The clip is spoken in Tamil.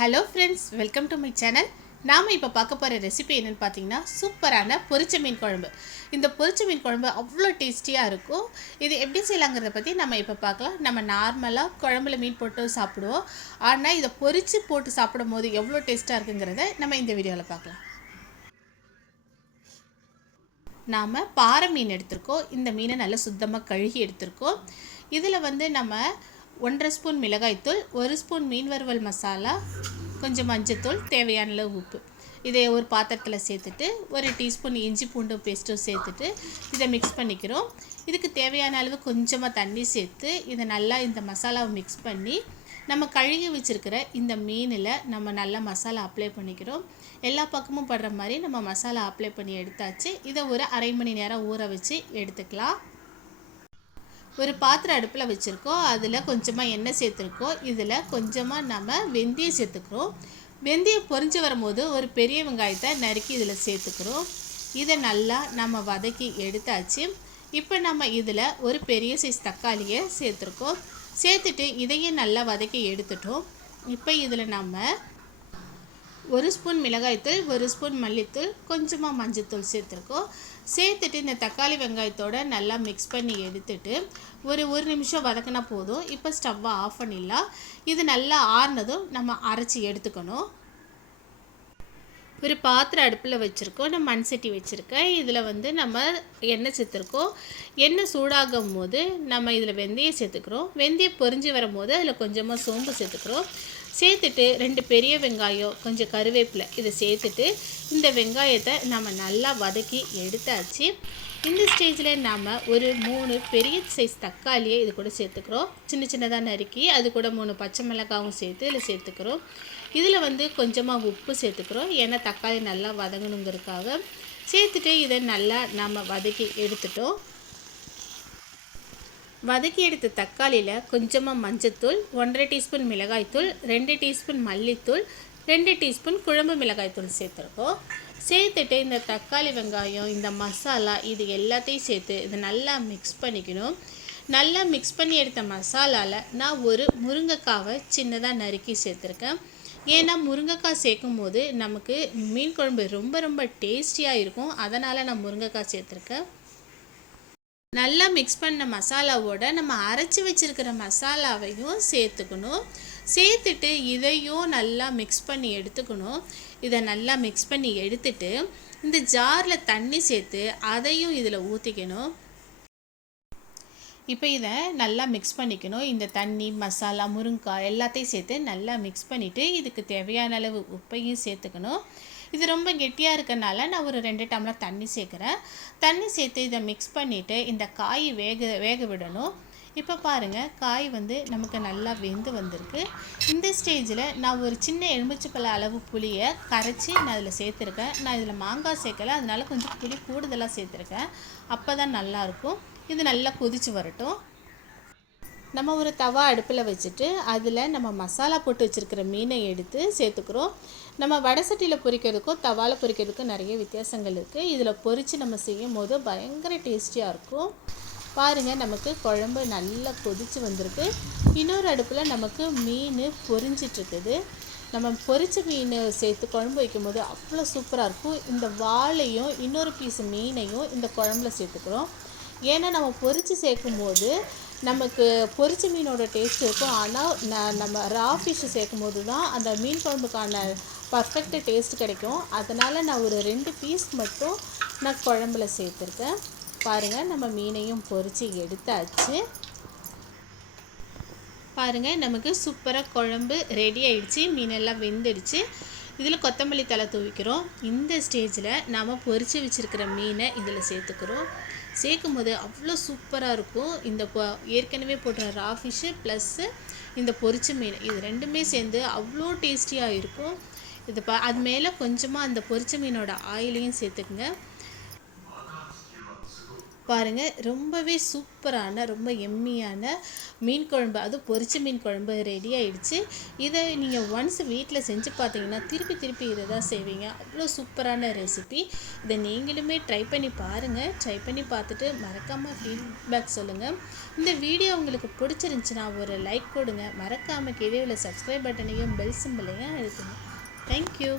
Hello friends welcome to my channel நாம் இப்போ பார்க்க போகிற ரெசிபி என்னென்னு பார்த்தீங்கன்னா சூப்பரான பொரிச்ச மீன் குழம்பு. இந்த பொரிச்ச மீன் குழம்பு அவ்வளோ டேஸ்டியாக இருக்கும். இது எப்படி செய்யலாங்கிறத பற்றி நம்ம இப்போ பார்க்கலாம். நம்ம நார்மலாக குழம்புல மீன் போட்டு சாப்பிடுவோம். ஆனால் இதை பொரித்து போட்டு சாப்பிடும் போது எவ்வளோ டேஸ்ட்டாக இருக்குங்கிறத நம்ம இந்த வீடியோவில் பார்க்கலாம். நாம் பாறை மீன் எடுத்திருக்கோம். இந்த மீனை நல்லா சுத்தமாக கழுகி எடுத்திருக்கோம். இதில் வந்து நம்ம ஒன்றரை ஸ்பூன் மிளகாய்த்தூள் ஒரு ஸ்பூன் மீன் வறுவல் மசாலா கொஞ்சம் மஞ்சத்தூள் தேவையான அளவு உப்பு. இதை ஒரு பாத்திரத்தில் சேர்த்துட்டு ஒரு டீஸ்பூன் இஞ்சி பூண்டு பேஸ்ட்டும் சேர்த்துட்டு இதை மிக்ஸ் பண்ணிக்கிறோம். இதுக்கு தேவையான அளவு கொஞ்சமாக தண்ணி சேர்த்து இதை நல்லா இந்த மசாலாவை மிக்ஸ் பண்ணி நம்ம கழுகி வச்சுருக்கிற இந்த மீனில் நம்ம நல்லா மசாலா அப்ளை பண்ணிக்கிறோம். எல்லா பக்கமும் படுற மாதிரி நம்ம மசாலா அப்ளை பண்ணி எடுத்தாச்சு. இதை ஒரு அரை மணி நேரம் ஊற வச்சு எடுத்துக்கலாம். ஒரு பாத்திரம் அடுப்பில் வச்சுருக்கோம். அதில் கொஞ்சமாக எண்ணெய் சேர்த்துருக்கோம். இதில் கொஞ்சமாக நம்ம வெந்தயம் சேர்த்துக்கிறோம். வெந்தயம் பொரிஞ்சு வரும்போது ஒரு பெரிய வெங்காயத்தை நறுக்கி இதில் சேர்த்துக்கிறோம். இதை நல்லா நம்ம வதக்கி எடுத்தாச்சு. இப்போ நம்ம இதில் ஒரு பெரிய சைஸ் தக்காளியை சேர்த்துருக்கோம். சேர்த்துட்டு இதையும் நல்லா வதக்கி எடுத்துட்டோம். இப்போ இதில் நம்ம ஒரு ஸ்பூன் மிளகாய்த்தூள் ஒரு ஸ்பூன் மல்லித்தூள் கொஞ்சமாக மஞ்சத்தூள் சேர்த்துருக்கோம். சேர்த்துட்டு இந்த தக்காளி வெங்காயத்தோட நல்லா மிக்ஸ் பண்ணி எடுத்துட்டு ஒரு ஒரு நிமிஷம் வதக்கினா போதும். இப்போ ஸ்டவ்வை ஆஃப் பண்ணிடலாம். இது நல்லா ஆறுனதும் நம்ம அரைச்சி எடுத்துக்கணும். ஒரு பாத்திரம் அடுப்பில் வச்சுருக்கோம். நான் மண் சட்டி வச்சுருக்கேன். இதில் வந்து நம்ம எண்ணெய் சேர்த்துருக்கோம். எண்ணெய் சூடாகும் போது நம்ம இதில் வெந்தயம் சேர்த்துக்கிறோம். வெந்தயம் பொரிஞ்சு வரும்போது அதில் கொஞ்சமாக சோம்பு சேர்த்துக்கிறோம். சேர்த்துட்டு ரெண்டு பெரிய வெங்காயம் கொஞ்சம் கருவேப்பிலை இதை சேர்த்துட்டு இந்த வெங்காயத்தை நம்ம நல்லா வதக்கி எடுத்தாச்சு. இந்த ஸ்டேஜில் நாம் ஒரு மூணு பெரிய சைஸ் தக்காளியை இது கூட சேர்த்துக்கிறோம். சின்ன சின்னதாக நறுக்கி அது கூட மூணு பச்சை மிளகாவும் சேர்த்து இதில் சேர்த்துக்கிறோம். இதில் வந்து கொஞ்சமாக உப்பு சேர்த்துக்கிறோம். ஏன்னா தக்காளி நல்லா வதங்கணுங்கிறதுக்காக. சேர்த்துட்டு இதை நல்லா நம்ம வதக்கி எடுத்துட்டோம். வதக்கி எடுத்த தக்காளியில் கொஞ்சமாக மஞ்சத்தூள் ஒன்றரை டீஸ்பூன் மிளகாய்த்தூள் ரெண்டு டீஸ்பூன் மல்லித்தூள் ரெண்டு டீஸ்பூன் குழம்பு மிளகாய்த்தூள் சேர்த்துருக்கோம். சேர்த்துட்டு இந்த தக்காளி வெங்காயம் இந்த மசாலா இது எல்லாத்தையும் சேர்த்து இதை நல்லா மிக்ஸ் பண்ணிக்கணும். நல்லா மிக்ஸ் பண்ணி எடுத்த மசாலாவில் நான் ஒரு முருங்கைக்காவை சின்னதாக நறுக்கி சேர்த்துருக்கேன். ஏன்னா முருங்கைக்காய் சேர்க்கும் போது நமக்கு மீன் குழம்பு ரொம்ப ரொம்ப டேஸ்டியாக இருக்கும். அதனால் நான் முருங்கைக்காய் சேர்த்துருக்கேன். நல்லா மிக்ஸ் பண்ண மசாலாவோட நம்ம அரைச்சி வச்சுருக்கிற மசாலாவையும் சேர்த்துக்கணும். சேர்த்துட்டு இதையும் நல்லா மிக்ஸ் பண்ணி எடுத்துக்கணும். இதை நல்லா மிக்ஸ் பண்ணி எடுத்துட்டு இந்த ஜாரில் தண்ணி சேர்த்து அதையும் இதில் ஊற்றிக்கணும் இப்போ இதை நல்லா மிக்ஸ் பண்ணிக்கணும். இந்த தண்ணி மசாலா முருங்காய் எல்லாத்தையும் சேர்த்து நல்லா மிக்ஸ் பண்ணிவிட்டு இதுக்கு தேவையான அளவு உப்பையும் சேர்த்துக்கணும். இது ரொம்ப கெட்டியாக இருக்கனால நான் ஒரு ரெண்டு டம்ளர் தண்ணி சேர்க்குறேன். தண்ணி சேர்த்து இதை மிக்ஸ் பண்ணிவிட்டு இந்த காய் வேக வேக விடணும். இப்போ பாருங்கள் காய் வந்து நமக்கு நல்லா வெந்து வந்திருக்கு. இந்த ஸ்டேஜில் நான் ஒரு சின்ன எலுமிச்சப்பழ அளவு புளியை கரைச்சி நான் அதில் சேர்த்துருக்கேன். நான் இதில் மாங்காய் சேர்க்கலை அதனால கொஞ்சம் புளி கூடுதலாக சேர்த்துருக்கேன். அப்போ தான் நல்லாயிருக்கும் இது நல்லா கொதித்து வரட்டும். நம்ம ஒரு தவா அடுப்பில் வச்சுட்டு அதில் நம்ம மசாலா போட்டு வச்சுருக்கிற மீனை எடுத்து சேர்த்துக்கிறோம். நம்ம வடை சட்டியில் பொரிக்கிறதுக்கும் தவாவில் பொரிக்கிறதுக்கும் நிறைய வித்தியாசங்கள் இருக்குது இதில் பொரித்து நம்ம செய்யும் போது பயங்கர டேஸ்டியாக இருக்கும். பாருங்கள் நமக்கு குழம்பு நல்லா கொதித்து வந்திருக்கு. இன்னொரு அடுப்பில் நமக்கு மீன் பொரிஞ்சிட்ருக்குது நம்ம பொரிச்ச மீன் சேர்த்து குழம்பு வைக்கும்போது அவ்வளோ சூப்பராக இருக்கும். இந்த வாழையும் இன்னொரு பீஸ் மீனையும் இந்த குழம்புல சேர்த்துக்கிறோம். ஏன்னா நம்ம பொரித்து சேர்க்கும்போது நமக்கு பொரிச்ச மீனோட டேஸ்ட் இருக்கும். ஆனால் ந நம்ம ரா ஃபிஷ்ஷு சேர்க்கும் போது தான் அந்த மீன் குழம்புக்கான பர்ஃபெக்ட் டேஸ்ட் கிடைக்கும். அதனால் நான் ஒரு ரெண்டு பீஸ் மட்டும் நான் குழம்புல சேர்த்துருக்கேன். பாருங்கள் நம்ம மீனையும் பொரித்து எடுத்தாச்சு. பாருங்கள் நமக்கு சூப்பராக குழம்பு ரெடி ஆயிடுச்சு. மீனெல்லாம் வெந்துடுச்சு. இதில் கொத்தமல்லி தலை தூவிக்கிறோம். இந்த ஸ்டேஜில் நாம் பொரித்து வச்சுருக்கிற மீனை இதில் சேர்த்துக்கிறோம். சேர்க்கும் போது அவ்வளோ சூப்பராக இருக்கும். இந்த ஏற்கனவே போட்ட ரா ஃபிஷ்ஷு ப்ளஸ்ஸு இந்த பொரிச்ச மீன். இது ரெண்டுமே சேர்ந்து அவ்வளோ டேஸ்டியாக இருக்கும். இது ப அது மேலே கொஞ்சமாக அந்த பொரிச்ச மீனோட ஆயிலையும் சேர்த்துக்குங்க. பாருங்கள் ரொம்பவே சூப்பரான ரொம்ப எம்மியான மீன் குழம்பு. அதுவும் பொரிச்ச மீன் குழம்பு ரெடி ஆயிடுச்சு. இதை நீங்கள் ஒன்ஸ் வீட்டில் செஞ்சு பார்த்தீங்கன்னா திருப்பி திருப்பி இதை தான் செய்வீங்க. அவ்வளோ சூப்பரான ரெசிபி இதை நீங்களுமே ட்ரை பண்ணி பாருங்கள் ட்ரை பண்ணி பார்த்துட்டு மறக்காமல் ஃபீட்பேக் சொல்லுங்கள் இந்த வீடியோ உங்களுக்கு பிடிச்சிருந்துச்சுன்னா ஒரு லைக் கொடுங்க. மறக்காமல் கீழே உள்ள சப்ஸ்கிரைப் பட்டனையும் பெல் சிம்பிளையும் அழுத்துங்க. தேங்க்யூ